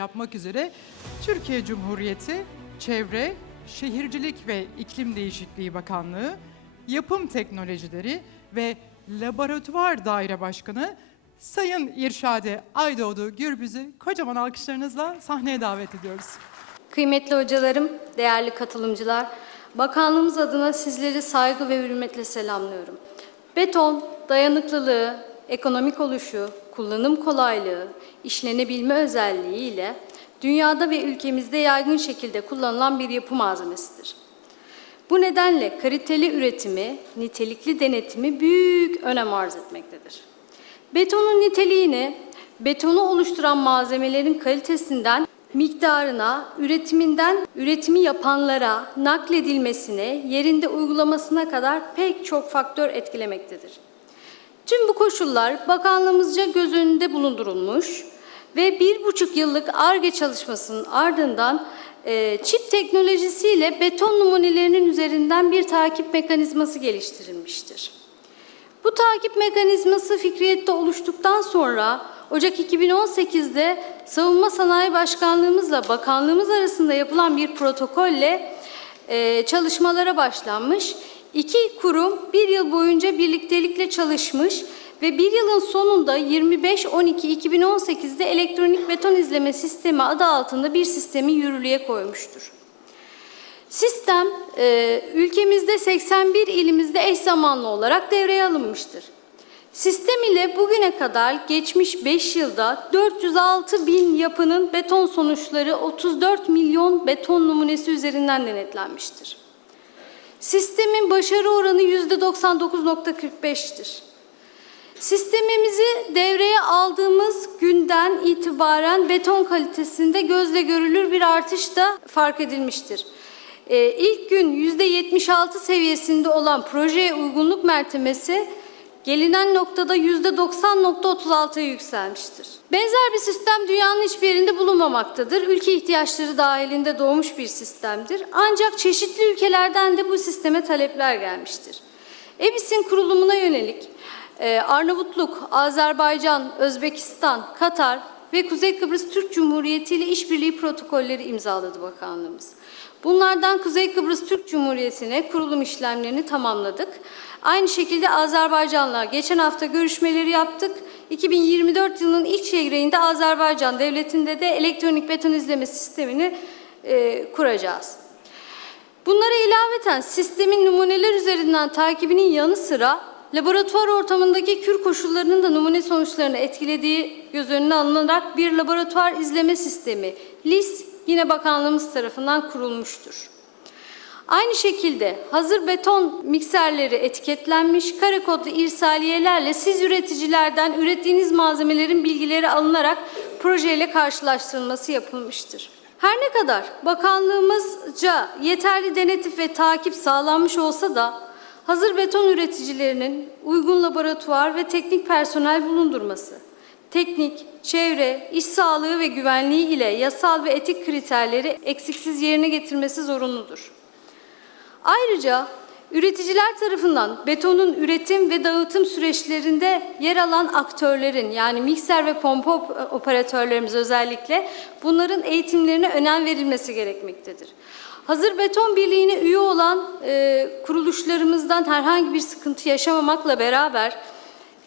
yapmak üzere Türkiye Cumhuriyeti Çevre, Şehircilik ve İklim Değişikliği Bakanlığı, Yapım Teknolojileri ve Laboratuvar Daire Başkanı Sayın İrşade Aydoğdu Gürbüz'ü kocaman alkışlarınızla sahneye davet ediyoruz. Kıymetli hocalarım, değerli katılımcılar, bakanlığımız adına sizleri saygı ve hürmetle selamlıyorum. Beton, dayanıklılığı, ekonomik oluşu, kullanım kolaylığı, işlenebilme özelliği ile dünyada ve ülkemizde yaygın şekilde kullanılan bir yapı malzemesidir. Bu nedenle kaliteli üretimi, nitelikli denetimi büyük önem arz etmektedir. Betonun niteliğini, betonu oluşturan malzemelerin kalitesinden miktarına, üretiminden üretimi yapanlara, nakledilmesine, yerinde uygulamasına kadar pek çok faktör etkilemektedir. Tüm bu koşullar bakanlığımızca göz önünde bulundurulmuş ve bir buçuk yıllık ARGE çalışmasının ardından e, çip teknolojisiyle beton numunelerinin üzerinden bir takip mekanizması geliştirilmiştir. Bu takip mekanizması Fikriyet'te oluştuktan sonra Ocak 2018'de Savunma Sanayi Başkanlığımızla bakanlığımız arasında yapılan bir protokolle e, çalışmalara başlanmış. İki kurum bir yıl boyunca birliktelikle çalışmış ve bir yılın sonunda 25-12-2018'de elektronik beton izleme sistemi adı altında bir sistemi yürürlüğe koymuştur. Sistem e, ülkemizde 81 ilimizde eş zamanlı olarak devreye alınmıştır. Sistem ile bugüne kadar geçmiş 5 yılda 406 bin yapının beton sonuçları 34 milyon beton numunesi üzerinden denetlenmiştir. Sistemin başarı oranı %99.45'tir. Sistemimizi devreye aldığımız günden itibaren beton kalitesinde gözle görülür bir artış da fark edilmiştir. Ee, ilk gün %76 seviyesinde olan projeye uygunluk mertebesi gelinen noktada %90.36'ya yükselmiştir. Benzer bir sistem dünyanın hiçbir yerinde bulunmamaktadır. Ülke ihtiyaçları dahilinde doğmuş bir sistemdir. Ancak çeşitli ülkelerden de bu sisteme talepler gelmiştir. EBİS'in kurulumuna yönelik e, Arnavutluk, Azerbaycan, Özbekistan, Katar ve Kuzey Kıbrıs Türk Cumhuriyeti ile işbirliği protokolleri imzaladı bakanlığımız. Bunlardan Kuzey Kıbrıs Türk Cumhuriyeti'ne kurulum işlemlerini tamamladık. Aynı şekilde Azerbaycan'la geçen hafta görüşmeleri yaptık. 2024 yılının ilk çeyreğinde Azerbaycan Devleti'nde de elektronik beton izleme sistemini e, kuracağız. Bunlara ilaveten sistemin numuneler üzerinden takibinin yanı sıra laboratuvar ortamındaki kür koşullarının da numune sonuçlarını etkilediği göz önüne alınarak bir laboratuvar izleme sistemi LIS yine bakanlığımız tarafından kurulmuştur. Aynı şekilde hazır beton mikserleri etiketlenmiş kare kodlu irsaliyelerle siz üreticilerden ürettiğiniz malzemelerin bilgileri alınarak projeyle karşılaştırılması yapılmıştır. Her ne kadar bakanlığımızca yeterli denetim ve takip sağlanmış olsa da hazır beton üreticilerinin uygun laboratuvar ve teknik personel bulundurması, teknik, çevre, iş sağlığı ve güvenliği ile yasal ve etik kriterleri eksiksiz yerine getirmesi zorunludur. Ayrıca üreticiler tarafından betonun üretim ve dağıtım süreçlerinde yer alan aktörlerin yani mikser ve pompa op- operatörlerimiz özellikle bunların eğitimlerine önem verilmesi gerekmektedir. Hazır Beton Birliği'ne üye olan e, kuruluşlarımızdan herhangi bir sıkıntı yaşamamakla beraber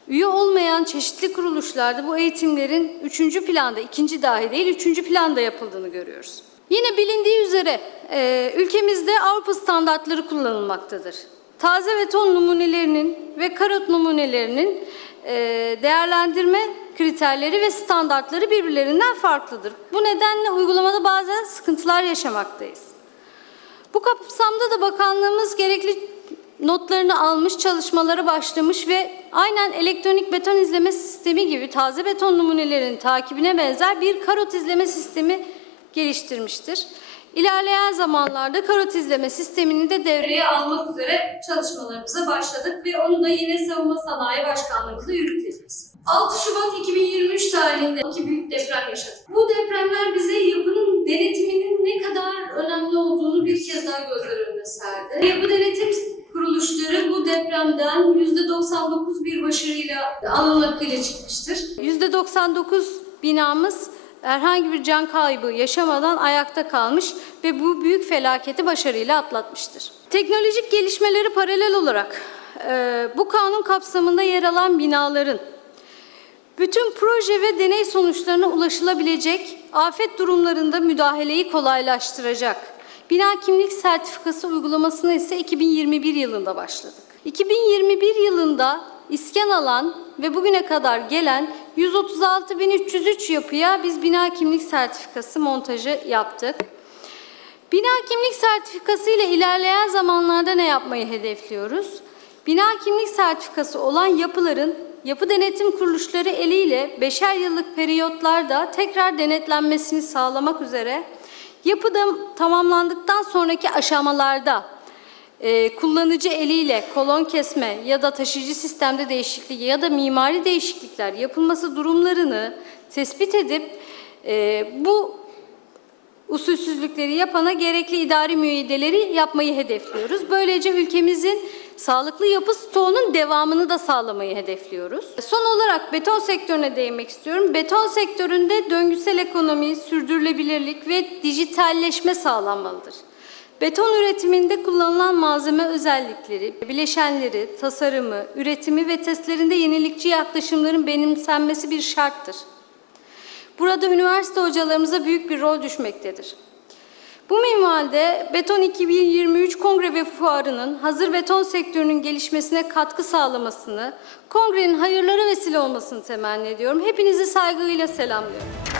üye olmayan çeşitli kuruluşlarda bu eğitimlerin üçüncü planda, ikinci dahi değil, üçüncü planda yapıldığını görüyoruz. Yine bilindiği üzere e, ülkemizde Avrupa standartları kullanılmaktadır. Taze beton numunelerinin ve karot numunelerinin e, değerlendirme kriterleri ve standartları birbirlerinden farklıdır. Bu nedenle uygulamada bazen sıkıntılar yaşamaktayız. Bu kapsamda da bakanlığımız gerekli notlarını almış, çalışmalara başlamış ve aynen elektronik beton izleme sistemi gibi taze beton numunelerinin takibine benzer bir karot izleme sistemi geliştirmiştir. İlerleyen zamanlarda karot izleme sistemini de devreye almak üzere çalışmalarımıza başladık ve onu da yine Savunma Sanayi Başkanlığımızda yürüteceğiz. 6 Şubat 2023 tarihinde iki büyük deprem yaşadık. Bu depremler bize yapının denetiminin ne kadar önemli olduğunu bir kez daha gözler önüne serdi. Yapı denetim kuruluşları bu depremden %99 bir başarıyla alım hakkıyla çıkmıştır. %99 binamız herhangi bir can kaybı yaşamadan ayakta kalmış ve bu büyük felaketi başarıyla atlatmıştır. Teknolojik gelişmeleri paralel olarak e, bu kanun kapsamında yer alan binaların bütün proje ve deney sonuçlarına ulaşılabilecek afet durumlarında müdahaleyi kolaylaştıracak. Bina kimlik sertifikası uygulamasına ise 2021 yılında başladık. 2021 yılında iskan alan ve bugüne kadar gelen 136.303 yapıya biz bina kimlik sertifikası montajı yaptık. Bina kimlik sertifikası ile ilerleyen zamanlarda ne yapmayı hedefliyoruz? Bina kimlik sertifikası olan yapıların yapı denetim kuruluşları eliyle beşer yıllık periyotlarda tekrar denetlenmesini sağlamak üzere yapıda tamamlandıktan sonraki aşamalarda e, kullanıcı eliyle kolon kesme ya da taşıyıcı sistemde değişiklik ya da mimari değişiklikler yapılması durumlarını tespit edip e, bu usulsüzlükleri yapana gerekli idari müeyyideleri yapmayı hedefliyoruz. Böylece ülkemizin sağlıklı yapı stoğunun devamını da sağlamayı hedefliyoruz. Son olarak beton sektörüne değinmek istiyorum. Beton sektöründe döngüsel ekonomi, sürdürülebilirlik ve dijitalleşme sağlanmalıdır. Beton üretiminde kullanılan malzeme özellikleri, bileşenleri, tasarımı, üretimi ve testlerinde yenilikçi yaklaşımların benimsenmesi bir şarttır. Burada üniversite hocalarımıza büyük bir rol düşmektedir. Bu minvalde Beton 2023 Kongre ve Fuarı'nın hazır beton sektörünün gelişmesine katkı sağlamasını, kongrenin hayırlara vesile olmasını temenni ediyorum. Hepinizi saygıyla selamlıyorum.